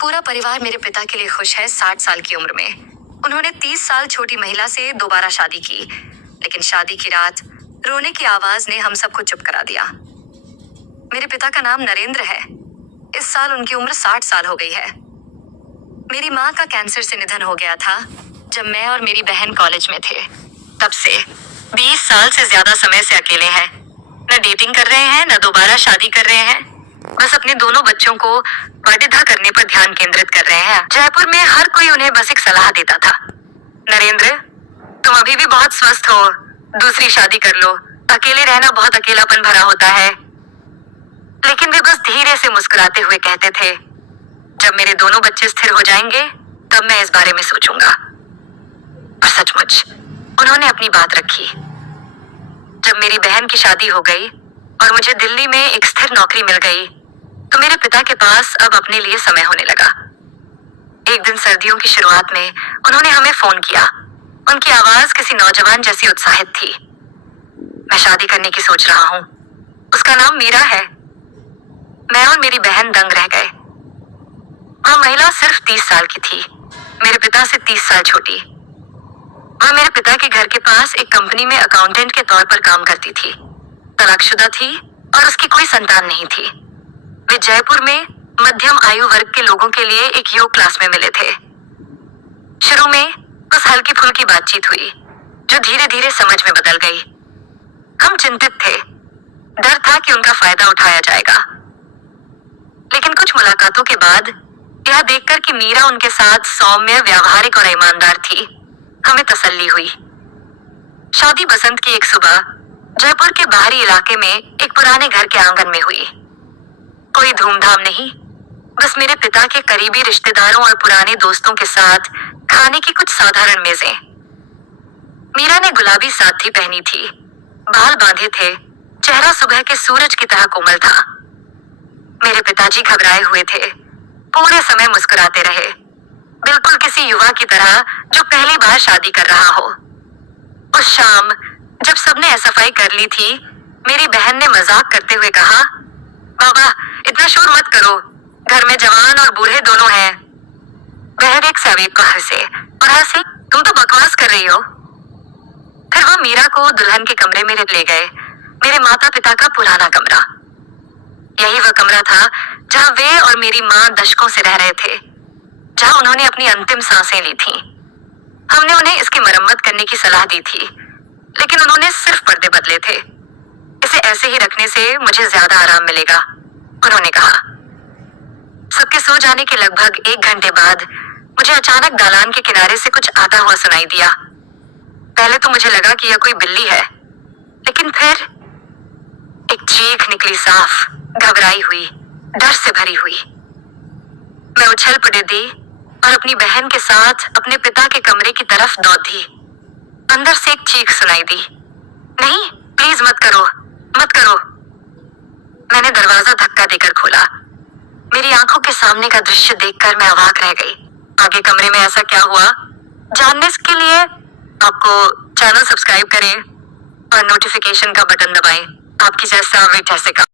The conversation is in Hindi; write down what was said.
पूरा परिवार मेरे पिता के लिए खुश है। 60 साल की उम्र में उन्होंने 30 साल छोटी महिला से दोबारा शादी की, लेकिन शादी की रात रोने की आवाज ने हम सबको चुप करा दिया। मेरे पिता का नाम नरेंद्र है। इस साल उनकी उम्र 60 साल हो गई है। मेरी माँ का कैंसर से निधन हो गया था जब मैं और मेरी बहन कॉलेज में थे। तब से 20 साल से ज्यादा समय से अकेले हैं। न डेटिंग कर रहे हैं, न दोबारा शादी कर रहे हैं। बस अपने दोनों बच्चों को वालिदा करने पर ध्यान केंद्रित कर रहे हैं। जयपुर में हर कोई उन्हें बस एक सलाह देता था, नरेंद्र, तुम अभी भी बहुत स्वस्थ हो, दूसरी शादी कर लो, अकेले रहना बहुत अकेलापन भरा होता है। लेकिन वे बस धीरे से मुस्कुराते हुए कहते थे, जब मेरे दोनों बच्चे स्थिर हो जाएंगे तब मैं इस बारे में सोचूंगा। और सचमुच उन्होंने अपनी बात रखी। जब मेरी बहन की शादी हो गई और मुझे दिल्ली में एक स्थिर नौकरी मिल गई, तो मेरे पिता के पास अब अपने लिए समय होने लगा। एक दिन सर्दियों की शुरुआत में उन्होंने हमें फोन किया। उनकी आवाज किसी नौजवान जैसी उत्साहित थी। मैं शादी करने की सोच रहा हूँ, उसका नाम मीरा है। मैं और मेरी बहन दंग रह गए। वह महिला सिर्फ 30 साल की थी, मेरे पिता से 30 साल छोटी। वह मेरे पिता के घर के पास एक कंपनी में अकाउंटेंट के तौर पर काम करती थी। तलाकशुदा थी और उसकी कोई संतान नहीं थी। वे जयपुर में मध्यम आयु वर्ग के लोगों के लिए एक योग क्लास में मिले थे। शुरू में बस हल्की फुल्की बातचीत हुई, जो धीरे धीरे समझ में बदल गई। हम चिंतित थे, डर था कि उनका फायदा उठाया जाएगा। लेकिन कुछ मुलाकातों के बाद यह देखकर कि मीरा उनके साथ सौम्य, व्यावहारिक और ईमानदार थी, हमें तसल्ली हुई। शादी बसंत की एक सुबह जयपुर के बाहरी इलाके में एक पुराने घर के आंगन में हुई। कोई धूमधाम नहीं, बस मेरे पिता के करीबी रिश्तेदारों और पुराने दोस्तों के साथ खाने की कुछ साधारण मेजें। मीरा ने गुलाबी साथी पहनी थी, बाल बांधे थे, चेहरा सुबह के सूरज की तरह कोमल था। मेरे पिताजी घबराए हुए थे, पूरे समय मुस्कुराते रहे, बिल्कुल किसी युवा की तरह जो पहली बार शादी कर रहा हो। उस शाम जब सबने सफाई कर ली थी, मेरी बहन ने मजाक करते हुए कहा, बाबा इतना शोर मत करो, घर में जवान और बूढ़े दोनों हैं। बहन एक सवेक को हंसे और हंसी, तुम तो बकवास कर रही हो। फिर वो मीरा को दुल्हन के कमरे में ले गए, मेरे माता पिता का पुराना कमरा। यही वह कमरा था जहाँ वे और मेरी माँ दशकों से रह रहे थे, जहाँ उन्होंने अपनी अंतिम सांसें ली थीं। हमने उन्हें इसकी मरम्मत करने की सलाह दी थी, लेकिन उन्होंने सिर्फ पर्दे बदले थे। इसे ऐसे ही रखने से मुझे ज्यादा आराम मिलेगा, उन्होंने कहा। सबके सो जाने के लगभग 1 घंटे बाद मुझे अचानक दालान के किनारे से कुछ आता हुआ सुनाई दिया। पहले तो मुझे लगा कि यह कोई बिल्ली है, लेकिन फिर एक चीख निकली, साफ, घबराई हुई, डर से भरी हुई। मैं उछल पड़ी और अपनी बहन के साथ अपने पिता के कमरे की तरफ दौड़ी। अंदर से एक चीख सुनाई दी, नहीं, प्लीज मत करो, मत करो। मैंने दरवाजा धक्का देकर खोला। मेरी आंखों के सामने का दृश्य देखकर मैं अवाक रह गई। आगे कमरे में ऐसा क्या हुआ, जानने के लिए आपको चैनल सब्सक्राइब करें और नोटिफिकेशन का बटन दबाएं। आपकी जैसा वे जैसे का